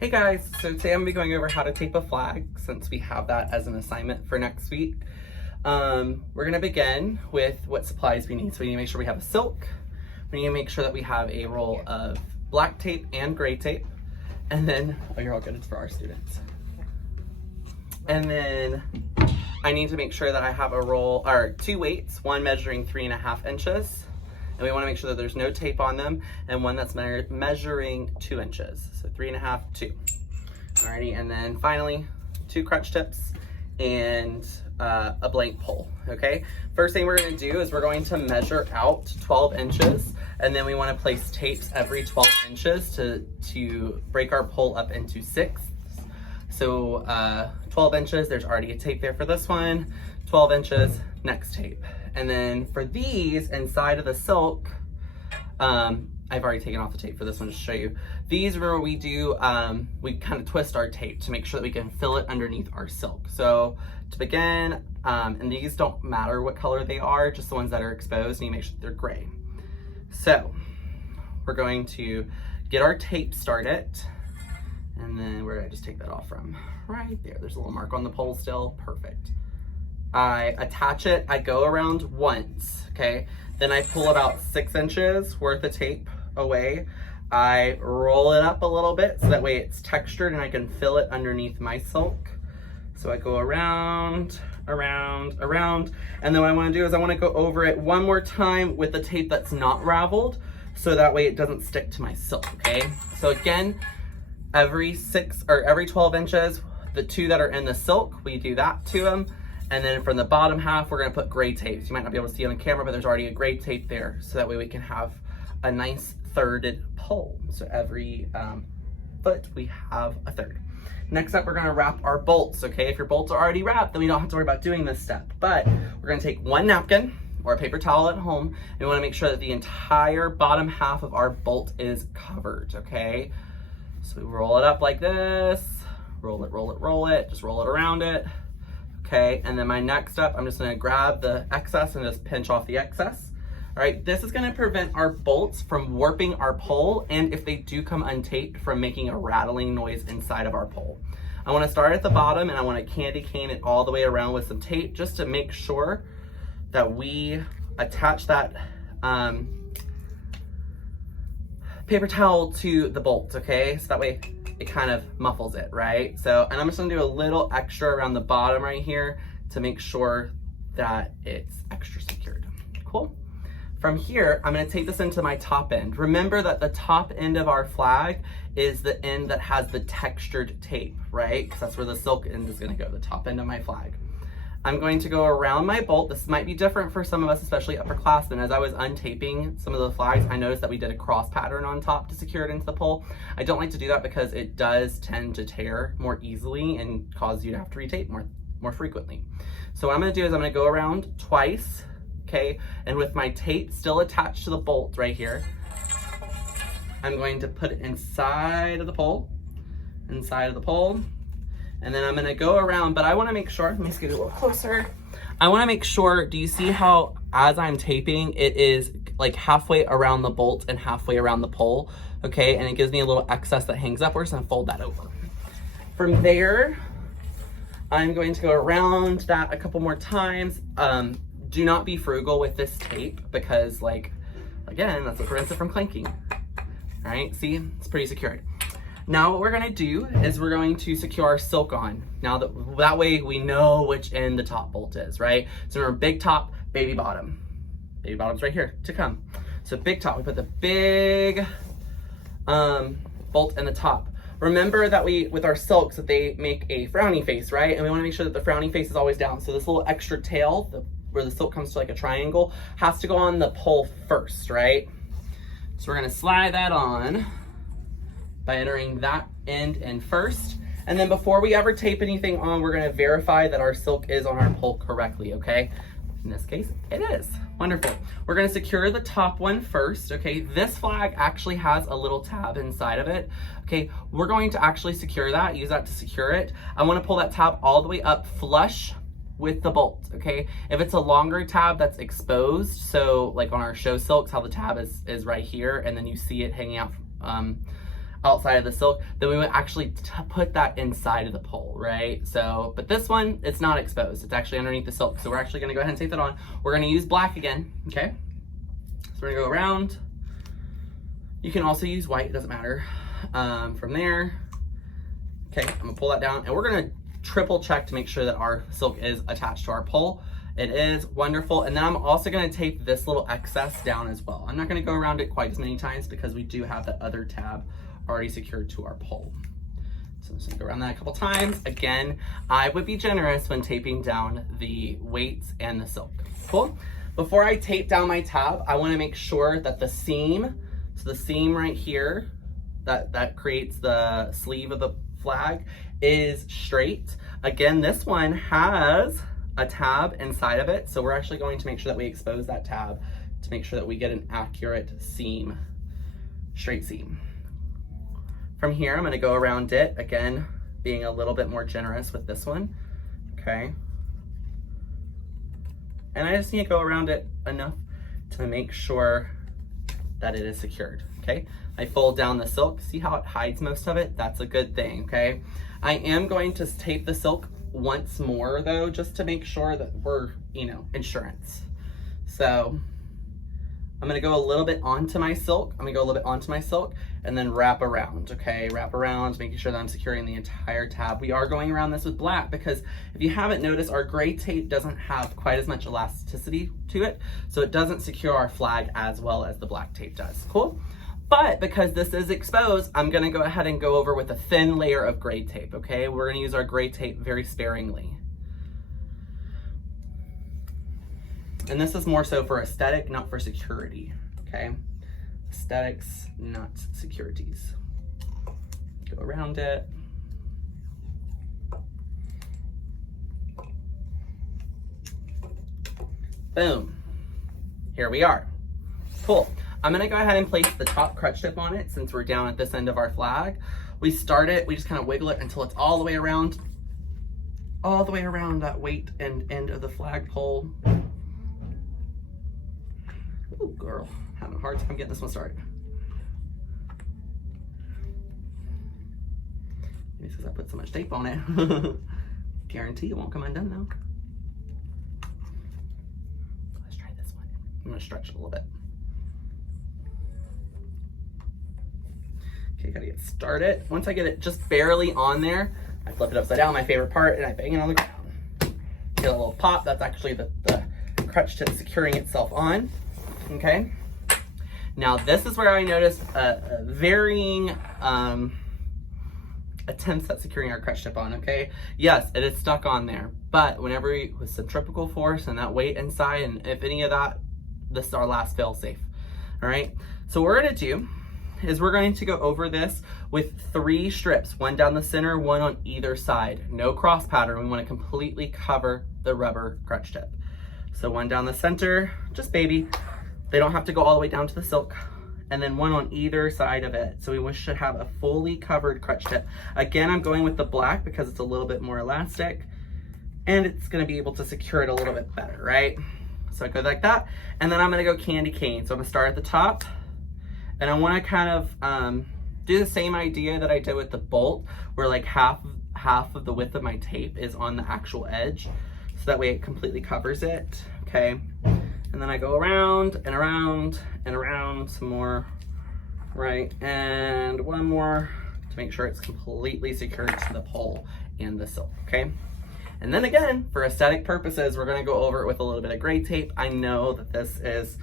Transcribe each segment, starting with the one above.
Hey guys, so today I'm going to be going over how to tape a flag since we have that as an assignment for next week. We're going to begin with what supplies we need. So we need to make sure we have a silk. We need to make sure that we have a roll of black tape and gray tape. And then, oh, you're all good, it's for our students. And then I need to make sure that I have a roll, or 2 weights, one measuring 3.5 inches. And we want to make sure that there's no tape on them, and one that's measuring 2 inches. So 3.5, 2. Alrighty, and then finally, 2 crunch tips and a blank pole, okay? First thing we're gonna do is we're going to measure out 12 inches, and then we wanna place tapes every 12 inches to break our pole up into 6. So 12 inches, there's already a tape there for this one. 12 inches, next tape. And then for these, inside of the silk, I've already taken off the tape for this one to show you. These are where we do, we kind of twist our tape to make sure that we can fill it underneath our silk. So to begin, and these don't matter what color they are, just the ones that are exposed, and you make sure that they're gray. So we're going to get our tape started. And then where did I just take that off from? Right there, there's a little mark on the pole still, perfect. I attach it, I go around once, okay? Then I pull about 6 inches worth of tape away. I roll it up a little bit so that way it's textured and I can fill it underneath my silk. So I go around, around, around. And then what I wanna do is I wanna go over it one more time with the tape that's not raveled, so that way it doesn't stick to my silk, okay? So again, every 12 inches, the 2 that are in the silk, we do that to them. And then from the bottom half, we're gonna put gray tape. So you might not be able to see on camera, but there's already a gray tape there. So that way we can have a nice thirded pole. So every foot, we have a third. Next up, we're gonna wrap our bolts, okay? If your bolts are already wrapped, then we don't have to worry about doing this step. But we're gonna take one napkin or a paper towel at home, and we wanna make sure that the entire bottom half of our bolt is covered, okay? So we roll it up like this, roll it, roll it, roll it, just roll it around it. Okay, and then my next step, I'm just gonna grab the excess and just pinch off the excess. All right, this is gonna prevent our bolts from warping our pole, and if they do come untaped, from making a rattling noise inside of our pole. I wanna start at the bottom and I wanna candy cane it all the way around with some tape just to make sure that we attach that paper towel to the bolt, okay? So that way it kind of muffles it, right? So, and I'm just gonna do a little extra around the bottom right here to make sure that it's extra secured. Cool. From here, I'm gonna take this into my top end. Remember that the top end of our flag is the end that has the textured tape, right? Because that's where the silk end is gonna go, the top end of my flag. I'm going to go around my bolt. This might be different for some of us, especially upperclassmen. As I was untaping some of the flags, I noticed that we did a cross pattern on top to secure it into the pole. I don't like to do that because it does tend to tear more easily and cause you to have to retape more frequently. So what I'm gonna do is I'm gonna go around twice, okay? And with my tape still attached to the bolt right here, I'm going to put it inside of the pole, and then I'm gonna go around, but I wanna make sure, let me just get a little closer. I wanna make sure, do you see how as I'm taping, it is like halfway around the bolt and halfway around the pole, okay? And it gives me a little excess that hangs up. We're just gonna fold that over. From there, I'm going to go around that a couple more times. Do not be frugal with this tape because, like, again, that's what prevents it from clanking. All right, see, it's pretty secured. Now what we're gonna do is we're going to secure our silk on. Now that way we know which end the top bolt is, right? So remember, big top, baby bottom. Baby bottom's right here to come. So big top, we put the big bolt in the top. Remember that with our silks, that they make a frowny face, right? And we wanna make sure that the frowny face is always down. So this little extra tail, where the silk comes to like a triangle, has to go on the pole first, right? So we're gonna slide that on by entering that end in first. And then before we ever tape anything on, we're gonna verify that our silk is on our pole correctly, okay? In this case, it is. Wonderful. We're gonna secure the top one first, okay? This flag actually has a little tab inside of it, okay? We're going to actually secure that, use that to secure it. I wanna pull that tab all the way up flush with the bolt, okay? If it's a longer tab that's exposed, so like on our show silks, how the tab is right here, and then you see it hanging out outside of the silk, then we would actually put that inside of the pole, right? So, but this one, it's not exposed. It's actually underneath the silk. So we're actually gonna go ahead and tape that on. We're gonna use black again, okay? So we're gonna go around. You can also use white, it doesn't matter. From there, okay, I'm gonna pull that down, and we're gonna triple check to make sure that our silk is attached to our pole. It is wonderful. And then I'm also gonna tape this little excess down as well. I'm not gonna go around it quite as many times because we do have that other tab already secured to our pole. So I'm just gonna go around that a couple times. Again, I would be generous when taping down the weights and the silk. Cool? Before I tape down my tab, I wanna make sure that the seam, so the seam right here, that creates the sleeve of the flag, is straight. Again, this one has a tab inside of it, so we're actually going to make sure that we expose that tab to make sure that we get an accurate seam, straight seam. From here, I'm going to go around it, again, being a little bit more generous with this one, okay? And I just need to go around it enough to make sure that it is secured, okay? I fold down the silk, see how it hides most of it? That's a good thing, okay? I am going to tape the silk once more though, just to make sure that we're, insurance. So I'm gonna go a little bit onto my silk. And then wrap around, okay? Wrap around, making sure that I'm securing the entire tab. We are going around this with black because if you haven't noticed, our gray tape doesn't have quite as much elasticity to it. So it doesn't secure our flag as well as the black tape does, cool? But because this is exposed, I'm gonna go ahead and go over with a thin layer of gray tape, okay? We're gonna use our gray tape very sparingly. And this is more so for aesthetic, not for security, okay? Aesthetics, not securities. Go around it. Boom. Here we are. Cool. I'm gonna go ahead and place the top crutch tip on it since we're down at this end of our flag. We start it, we just kind of wiggle it until it's all the way around that weight and end of the flagpole. Ooh, girl, having a hard time getting this one started. Maybe because I put so much tape on it. Guarantee it won't come undone though. Let's try this one. I'm gonna stretch it a little bit. Okay, gotta get started. Once I get it just barely on there, I flip it upside down, my favorite part, and I bang it on the ground. Get a little pop. That's actually the crutch tip securing itself on. Okay. Now this is where I noticed varying attempts at securing our crutch tip on. Okay. Yes, it is stuck on there, but whenever with centrifugal force and that weight inside, and if any of that, this is our last fail safe. All right. So what we're gonna do is we're going to go over this with 3 strips, one down the center, one on either side. No cross pattern. We want to completely cover the rubber crutch tip. So one down the center, just baby. They don't have to go all the way down to the silk. And then one on either side of it. So we should have a fully covered crutch tip. Again, I'm going with the black because it's a little bit more elastic and it's going to be able to secure it a little bit better, right? So I go like that. And then I'm going to go candy cane. So I'm going to start at the top. And I want to kind of do the same idea that I did with the bolt, where like half of the width of my tape is on the actual edge, so that way it completely covers it, okay? And then I go around and around and around some more, right? And one more to make sure it's completely secured to the pole and the silk, okay? And then again, for aesthetic purposes, we're gonna go over it with a little bit of gray tape. I know that this is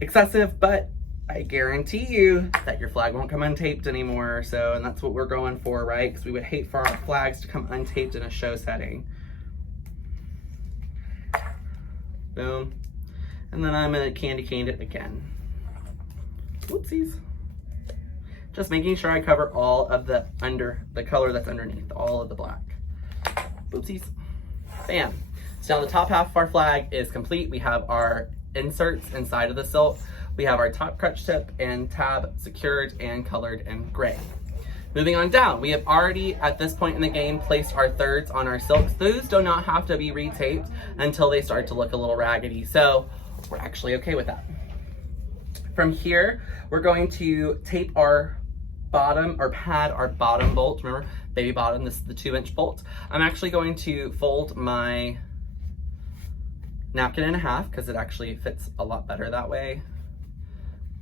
excessive, but I guarantee you that your flag won't come untaped anymore. So, and that's what we're going for, right? Because we would hate for our flags to come untaped in a show setting. Boom. And then I'm gonna candy cane it again. Whoopsies. Just making sure I cover all of the color that's underneath, all of the black. Oopsies. Bam. So now the top half of our flag is complete. We have our inserts inside of the silk. We have our top crutch tip and tab secured and colored in gray. Moving on down, we have already at this point in the game placed our thirds on our silks. Those do not have to be retaped until they start to look a little raggedy. So we're actually okay with that. From here, we're going to tape our bottom or pad our bottom bolt. Remember, baby bottom, this is the 2-inch bolt. I'm actually going to fold my napkin in half because it actually fits a lot better that way,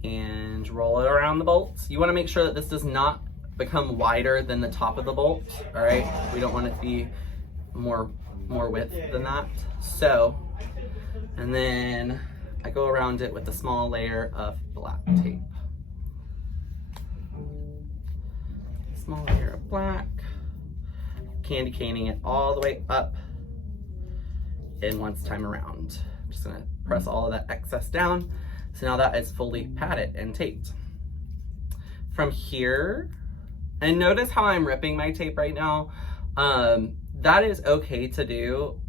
and roll it around the bolts. You want to make sure that this does not become wider than the top of the bolt. All right, we don't want it to be more width than that. So, and then I go around it with a small layer of black tape. Small layer of black, candy caning it all the way up in once time around. I'm just gonna press all of that excess down. So now that is fully padded and taped. From here, and notice how I'm ripping my tape right now. That is okay to do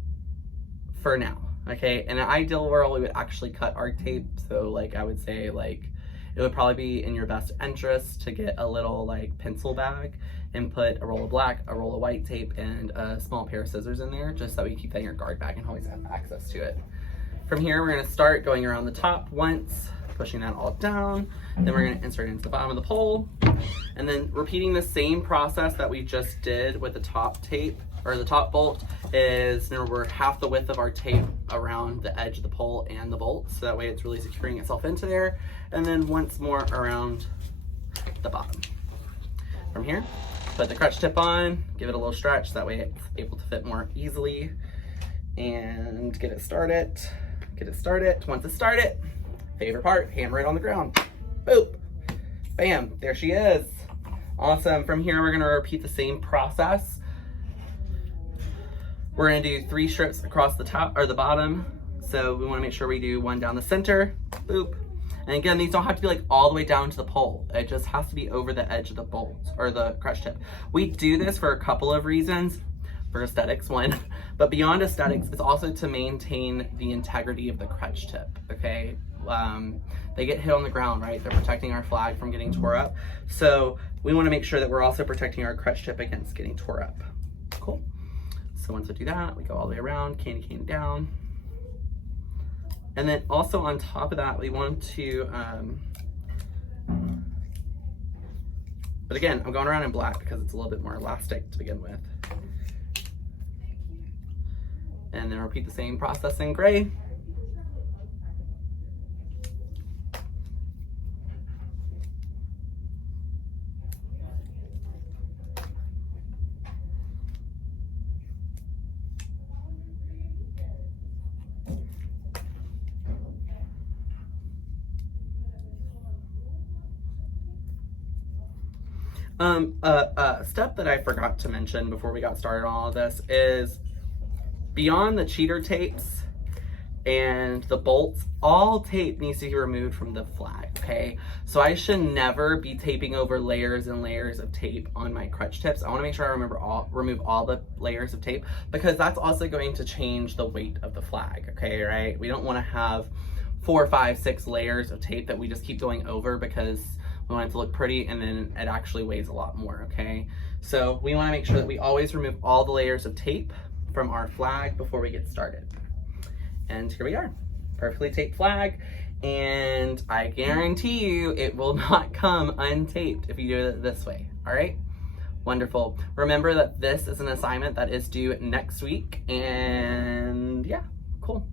for now, okay? In an ideal world, we would actually cut our tape. So like I would say like, it would probably be in your best interest to get a little like pencil bag and put a roll of black, a roll of white tape, and a small pair of scissors in there, just so we keep that in your guard bag and always have access to it. From here, we're gonna start going around the top once, pushing that all down. Then we're gonna insert it into the bottom of the pole, and then repeating the same process that we just did with the top tape, or the top bolt, is remember we're half the width of our tape around the edge of the pole and the bolt, so that way it's really securing itself into there. And then once more around the bottom. From here, put the crutch tip on, give it a little stretch, that way it's able to fit more easily, and get it started. Get it started. Once it's started, favorite part, hammer it on the ground. Boop. Bam, there she is. Awesome. From here, we're gonna repeat the same process. We're gonna do 3 strips across the top or the bottom. So we wanna make sure we do 1 down the center, boop. And again, these don't have to be like all the way down to the pole. It just has to be over the edge of the bolt or the crutch tip. We do this for a couple of reasons. For aesthetics, one, but beyond aesthetics, it's also to maintain the integrity of the crutch tip, okay? They get hit on the ground, right? They're protecting our flag from getting tore up. So we wanna make sure that we're also protecting our crutch tip against getting tore up. Cool. So once we do that, we go all the way around, candy cane down. And then also on top of that, we want to, but again, I'm going around in black because it's a little bit more elastic to begin with. And then repeat the same process in gray. A step that I forgot to mention before we got started on all of this is beyond the cheater tapes and the bolts, all tape needs to be removed from the flag, okay? So I should never be taping over layers and layers of tape on my crutch tips. I wanna make sure I remove all the layers of tape, because that's also going to change the weight of the flag, okay, right? We don't wanna have 4, 5, 6 layers of tape that we just keep going over because we want it to look pretty and then it actually weighs a lot more, okay? So we wanna make sure that we always remove all the layers of tape from our flag before we get started. And here we are, perfectly taped flag. And I guarantee you it will not come untaped if you do it this way, all right? Wonderful. Remember that this is an assignment that is due next week, and yeah, cool.